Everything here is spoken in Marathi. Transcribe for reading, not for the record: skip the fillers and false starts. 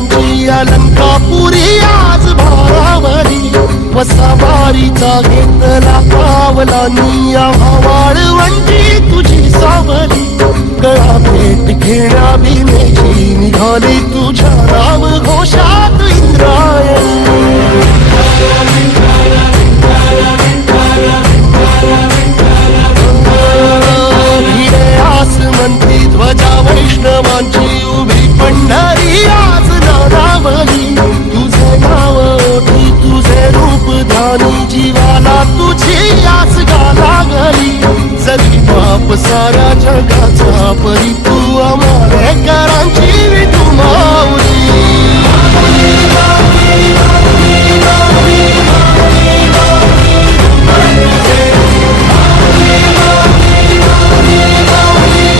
रामांची अलंकापुरी आज भारावरी वसावारीचा घेतला पावलांनी वाळवंटी तुझी सावली गळा भेट घेण्या भीमेची निघाली तुझ्या राम घोषात इंद्रायणी आसमंती ध्वजा वैष्णवांची